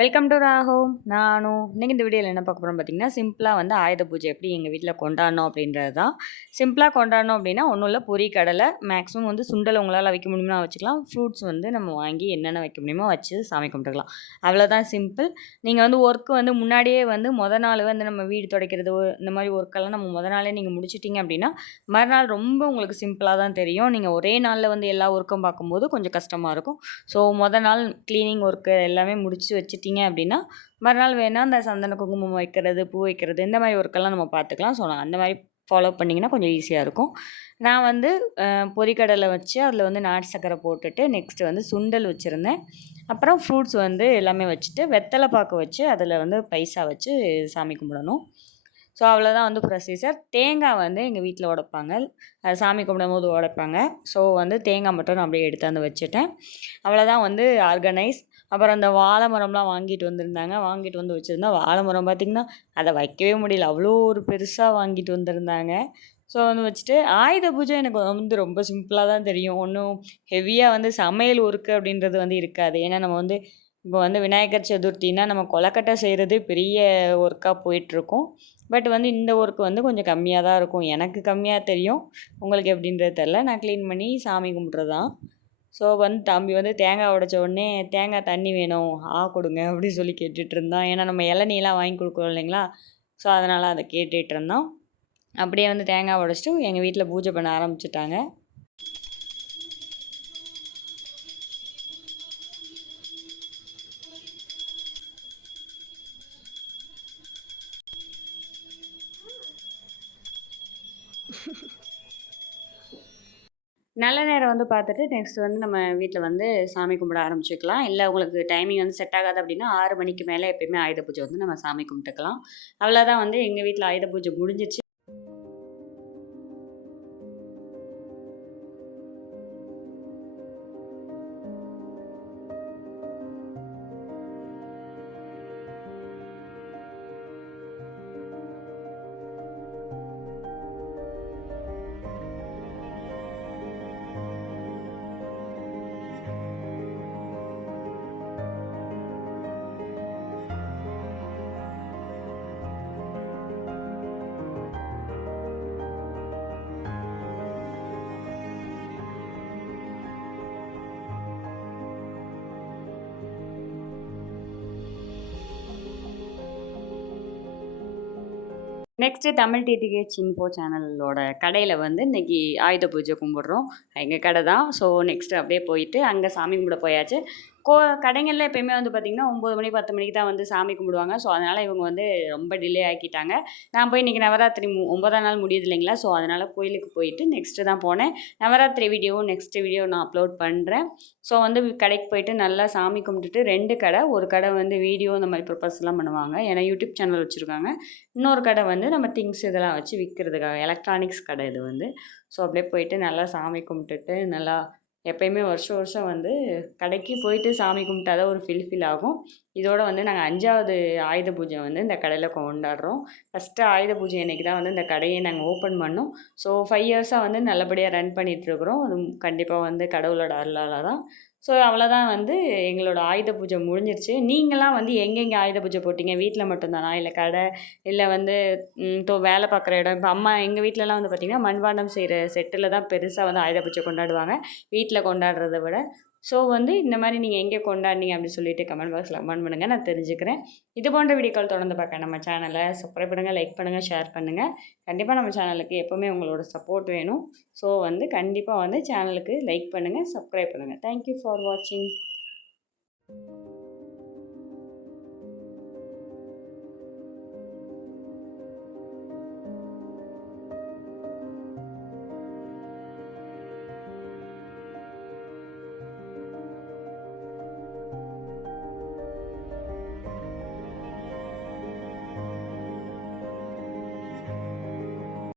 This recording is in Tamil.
Welcome to ராஹோம். நானும் இன்றைக்கி இந்த வீடியோவில் என்ன பார்க்க போகிறோம் பார்த்தீங்கன்னா, சிம்பிளாக வந்து ஆயுத பூஜை எப்படி எங்கள் வீட்டில் கொண்டாடணும் அப்படின்றது தான். சிம்பிளாக கொண்டாடணும் அப்படின்னா ஒன்றும் இல்லை, பொரி கடலை மேக்ஸிமம் வந்து சுண்டல் உங்களால் வைக்க முடியுமா வச்சுக்கலாம். ஃப்ரூட்ஸ் வந்து நம்ம வாங்கி என்னென்ன வைக்க முடியுமோ வச்சு சாமி கும்பிட்டுக்கலாம். அவ்வளோதான் சிம்பிள். நீங்கள் வந்து ஒர்க்கு வந்து முன்னாடியே வந்து நாள் வந்து நம்ம வீடு துடைக்கிறது இந்த மாதிரி ஒர்க்கெல்லாம் நம்ம நாளே நீங்கள் முடிச்சிட்டிங்க அப்படின்னா மறுநாள் ரொம்ப உங்களுக்கு சிம்பிளாக தான் தெரியும். நீங்கள் ஒரே நாளில் வந்து எல்லா ஒர்க்கும் பார்க்கும்போது கொஞ்சம் கஷ்டமாக இருக்கும். ஸோ நாள் க்ளீனிங் ஒர்க்கு எல்லாமே முடிச்சு வச்சுட்டு அப்படின்னா மறுநாள் வேணால் அந்த சந்தன குங்குமம் வைக்கிறது, பூ வைக்கிறது இந்த மாதிரி ஒர்க்கெல்லாம் நம்ம பார்த்துக்கலாம். ஸோ நான் அந்த மாதிரி ஃபாலோ பண்ணிங்கன்னா கொஞ்சம் ஈஸியாக இருக்கும். நான் வந்து பொரிக்கடலை வச்சு அதில் வந்து நாட்டு சக்கரை போட்டுட்டு நெக்ஸ்ட்டு வந்து சுண்டல் வச்சுருந்தேன். அப்புறம் ஃப்ரூட்ஸ் வந்து எல்லாமே வச்சுட்டு வெத்தலை பாக்கு வச்சு அதில் வந்து பைசா வச்சு சாமி கும்பிடணும். ஸோ அவ்வளோதான் வந்து ப்ரொசீஜர். தேங்காய் வந்து எங்கள் வீட்டில் உடைப்பாங்க, சாமி கும்பிடும்போது உடைப்பாங்க. ஸோ வந்து தேங்காய் மட்டும் நான் அப்படியே எடுத்தாந்து வச்சுட்டேன். அவ்வளோதான் வந்து ஆர்கனைஸ். அப்புறம் அந்த வாழை மரம்லாம் வாங்கிட்டு வந்திருந்தாங்க. வாங்கிட்டு வந்து வச்சுருந்தா வாழை மரம் பார்த்திங்கன்னா அதை வைக்கவே முடியல, அவ்வளோ ஒரு பெருசாக வாங்கிட்டு வந்திருந்தாங்க. ஸோ வந்து வச்சுட்டு ஆயுத பூஜை எனக்கு வந்து ரொம்ப சிம்பிளாக தான் தெரியும். ஒன்றும் ஹெவியாக வந்து சமையல் ஒர்க்கு அப்படின்றது வந்து இருக்காது. ஏன்னா நம்ம வந்து இப்போ வந்து விநாயகர் சதுர்த்தினா நம்ம கொலக்கட்டை செய்கிறது பெரிய ஒர்க்காக போயிட்டுருக்கோம். பட் வந்து இந்த ஒர்க் வந்து கொஞ்சம் கம்மியாக தான் இருக்கும். எனக்கு கம்மியாக தெரியும், உங்களுக்கு எப்படின்றது தெரில. நான் க்ளீன் பண்ணி சாமி கும்பிட்றது தான். ஸோ வந்து தம்பி வந்து தேங்காய் உடைச்ச உடனே தேங்காய் தண்ணி வேணும் கொடுங்க அப்படின்னு சொல்லி கேட்டுட்ருந்தான். ஏன்னா நம்ம இளநீலாம் வாங்கி கொடுக்குறோம் இல்லைங்களா, ஸோ அதனால் அதை கேட்டுட்ருந்தோம். அப்படியே வந்து தேங்காய் உடைச்சிட்டு எங்கள் வீட்டில் பூஜை பண்ண ஆரம்பிச்சிட்டாங்க. நல்ல நேரம் வந்து பார்த்துட்டு நெக்ஸ்ட் வந்து நம்ம வீட்டில் வந்து சாமி கும்பிட ஆரம்பிச்சிக்கலாம். இல்லை உங்களுக்கு டைமிங் வந்து செட் ஆகாது அப்படின்னா 6 மணிக்கு மேலே எப்பயுமே ஆயுத பூஜை வந்து நம்ம சாமி கும்பிட்டுக்கலாம். அவ்வளோதான் வந்து எங்கள் வீட்டில் ஆயுத பூஜை முடிஞ்சிச்சு. நெக்ஸ்ட்டு தமிழ் டிடிஹெச் இன்ஃபோ சேனலோட கடையில் வந்து இன்றைக்கி ஆயுத பூஜை கும்பிட்றோம். எங்கள் கடை தான். ஸோ நெக்ஸ்ட்டு அப்படியே போயிட்டு அங்கே சாமி கும்பிட போயாச்சு. கடைகளில் எப்பயுமே வந்து பார்த்திங்கன்னா 9 மணி 10 மணிக்கு தான் வந்து சாமி கும்பிடுவாங்க. ஸோ அதனால் இவங்க வந்து ரொம்ப டிலே ஆக்கிட்டாங்க. நான் போய் இன்றைக்கி நவராத்திரி 9ஆம் நாள் முடியுது இல்லைங்களா, ஸோ அதனால் கோயிலுக்கு போயிட்டு நெக்ஸ்ட்டு தான் போனேன். நவராத்திரி வீடியோவும் நெக்ஸ்ட்டு வீடியோ நான் அப்லோட் பண்ணுறேன். ஸோ வந்து கடைக்கு போயிட்டு நல்லா சாமி கும்பிட்டுட்டு 2 கடை, ஒரு கடை வந்து வீடியோ இந்த மாதிரி ப்ரொபஸ்லாம் பண்ணுவாங்க, ஏன்னா யூடியூப் சேனல் வச்சுருக்காங்க. இன்னொரு கடை வந்து நம்ம திங்ஸ் இதெல்லாம் வச்சு விற்கிறதுக்காக எலக்ட்ரானிக்ஸ் கடை இது வந்து. ஸோ அப்படியே போயிட்டு நல்லா சாமி கும்பிட்டுட்டு நல்லா எப்பயுமே வருஷம் வந்து கடைக்கு போயிட்டு சாமி கும்பிட்டா தான் ஒரு ஃபீல் ஆகும். இதோட வந்து நாங்கள் 5வது ஆயுத பூஜை வந்து இந்த கடையில் கொண்டாடுறோம். ஃபஸ்ட்டு ஆயுத பூஜை அன்றைக்கி தான் வந்து இந்த கடையை நாங்கள் ஓப்பன் பண்ணோம். ஸோ 5 இயர்ஸாக வந்து நல்லபடியாக ரன் பண்ணிகிட்ருக்குறோம். அது கண்டிப்பாக வந்து கடவுளோட அருளால் தான். ஸோ அவ்வளோதான் வந்து எங்களோட ஆயுத பூஜை முடிஞ்சிருச்சு. நீங்களாம் வந்து எங்கெங்கே ஆயுத பூஜை போட்டிங்க? வீட்டில் மட்டும்தானா, இல்லை கடை, இல்லை வந்து வேலை பார்க்குற இடம்? இப்போ அம்மா எங்கள் வீட்டிலலாம் வந்து பார்த்திங்கன்னா மண்பாண்டம் செய்கிற செட்டில் தான் பெருசாக வந்து ஆயுத பூஜை கொண்டாடுவாங்க, வீட்டில் கொண்டாடுறத விட. ஸோ வந்து இந்த மாதிரி நீங்கள் எங்கே கொண்டாடினீங்க அப்படின்னு சொல்லிட்டு கமெண்ட் பாக்ஸில் கமெண்ட் பண்ணுங்கள், நான் தெரிஞ்சுக்கிறேன். இது போன்ற வீடியோக்கள் தொடர்ந்து பார்க்க நம்ம சேனலை சப்ஸ்கிரைப் பண்ணுங்கள், லைக் பண்ணுங்கள், ஷேர் பண்ணுங்கள். கண்டிப்பாக நம்ம சேனலுக்கு எப்போவுமே உங்களோட சப்போர்ட் வேணும். ஸோ வந்து கண்டிப்பாக வந்து சேனலுக்கு லைக் பண்ணுங்கள், சப்ஸ்கிரைப் பண்ணுங்கள். தேங்க்யூ ஃபார் வாட்சிங்.